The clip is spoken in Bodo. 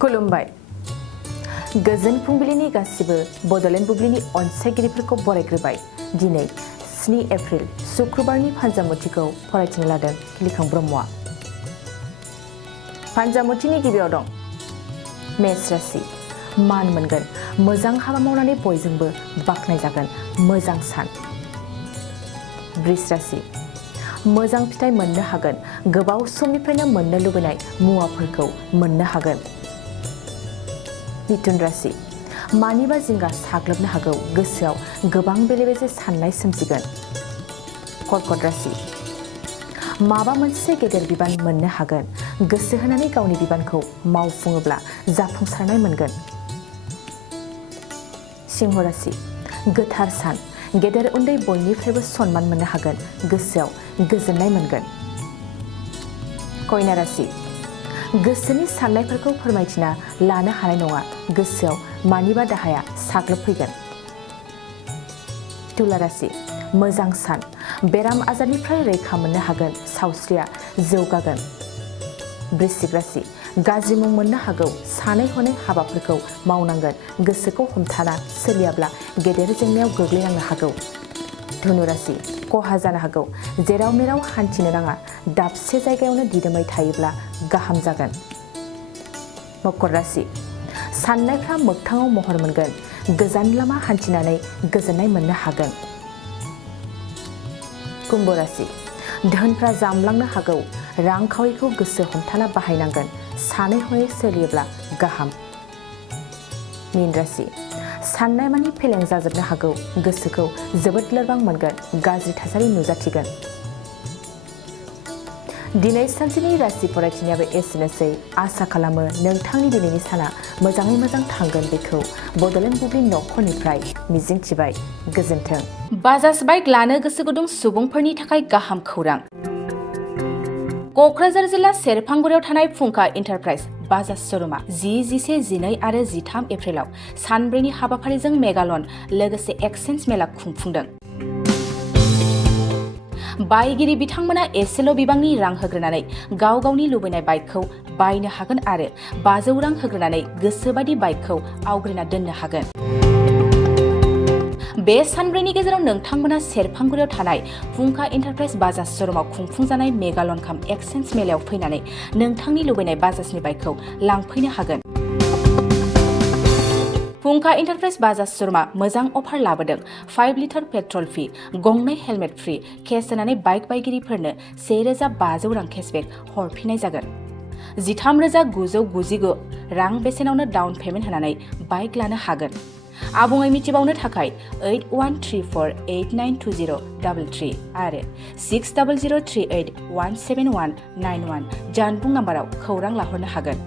खुलुमबाय गोजोन फुंबिलिनि गासिबो बड'लेण्ड बुब्लिनि अनसायगिरिफोरखौ बरायग्रोबाय। दिनै 7 एप्रिल शुक्रबारनि फान्जामुथिखौ फरायथिनो लादों खिलिखां ब्रह्मआ। फान्जामुथिनि गिबियाव दं मेष राशि। मान मोनगोन, मोजां हाबा मावनानै बयजोंबो बाख्नायजागोन, मोजां सान। वृष राशि। मोजां फिथाइ मोननो हागोन, गोबाव समनिफ्रायनो मोननो लुबैनाय मुवाफोरखौ मोननो हागोन। मिथुन राशि। मानिबा जिंगा साग्लोबनो हागौ, गोसोआव गोबां बेले-बेजे साननाय सोमजिगोन। कर्कट राशि। माबा मोनसे गेदेर बिबान मोननो हागोन, गोसो होनानै गावनि बिबानखौ मावफुङोब्ला जाफुंसारनाय मोनगोन। सिंह राशि। गोथार सान, गेदेर उन्दै बयनिफ्रायबो सनमान मोननो हागोन, गोसोआव गोजोननाय मोनगोन। कन्या राशि। गोसोनि साननायफोरखौ फोरमायथिना लानो हानाय नङा, गोसोआव मानिबा दाहाया साग्लोबफैगोन। तुला राशि। मोजां सान, बेराम आजारनिफ्राय रैखा मोननो हागोन, सावस्रिया जौगागोन। वृश्चिक राशि। गाज्रि मुं मोननो हागौ, सानै हनै हाबाफोरखौ मावनांगोन, गोसोखौ हमथाना सोलियाब्ला गेदेर जेंनायाव गोग्लैनांनो हागौ। धनु राशि। खहा जानो हागौ, जेराव मेराव हान्थिनो नाङा, दाबसे जायगायावनो दिदोमै थायोब्ला गाहाम जागोन। मकर राशि। साननायफ्रा मोगथाङाव महर मोनगोन, गोजान लामा हान्थिनानै गोजोननाय मोननो हागोन। कुम्भ राशि। धोनफ्रा जामलांनो हागौ, रांखावरिखौ गोसो हमथाना बाहायनांगोन, सानै हनै सोलियोब्ला गाहाम। मीन राशि। साननाय मानि फेलें जाजोबनो हागौ, गोसोखौ जोबोद लोरबां मोनगोन, गाज्रि थासारि नुजाथिगोन। दिनै सानसेनि राशि फरायथिनायाबो एसेनोसै। आसा खालामो नोंथांनि दिनैनि साना मोजाङै मोजां थांगोन, बेखौ बड'लेण्ड बुब्लि नखरनिफ्राय मिजिंथिबाय। गोजोन्थों। बाजाज बाइक लानो गोसो गुदुं सुबुंफोरनि थाखाय गाहाम खौरां। क'क्राझार जिल्ला सेरफांगुरियाव थानाय फुंखा इन्टारप्राइज बाजाज श'रुमा 10, 11, 12 आरो 13 एप्रिलाव सानब्रैनि हाबाफारिजों मेगालन लोगोसे एक्सचेन्ज मेला खुंफुंदों। बायगिरि बिथांमोना एसेल' बिबांनि रां होग्रोनानै गाव गावनि लुबैनाय बाइकखौ बायनो हागोन आरो 500 रां होग्रोनानै गोसोबादि बाइकखौ आवग्रिना दोननो हागोन। बे सानब्रैनि गेजेराव नोंथांमोना सेरफांगुरियाव थानाय फुंखा इन्टारप्राइज बाजाज श'रुमाव खुंफुंजानाय मेगालन काम एक्सचेन्ज मेलायाव फैनानै नोंथांनि लुबैनाय बाजाजनि बाइकखौ लांफैनो हागोन। फुंखा इन्टारप्राइज बाजाज श'रुमा मोजां अफार लाबोदों। 5 लिटार पेट्रल फ्रि, गंनै हेलमेट फ्रि, केस होनानै बाइक बायगिरिफोरनो 1500 रां केसबेक हरफिननाय जागोन। 13,999 रां बेसेनावनो डाउन पेमेन्ट होनानै बाइक लानो हागोन। आबुङै मिथिबावनो थाखाय 8134892033 आरो 6003817191 जानबुं नाम्बाराव खौरां लाहरनो हागोन।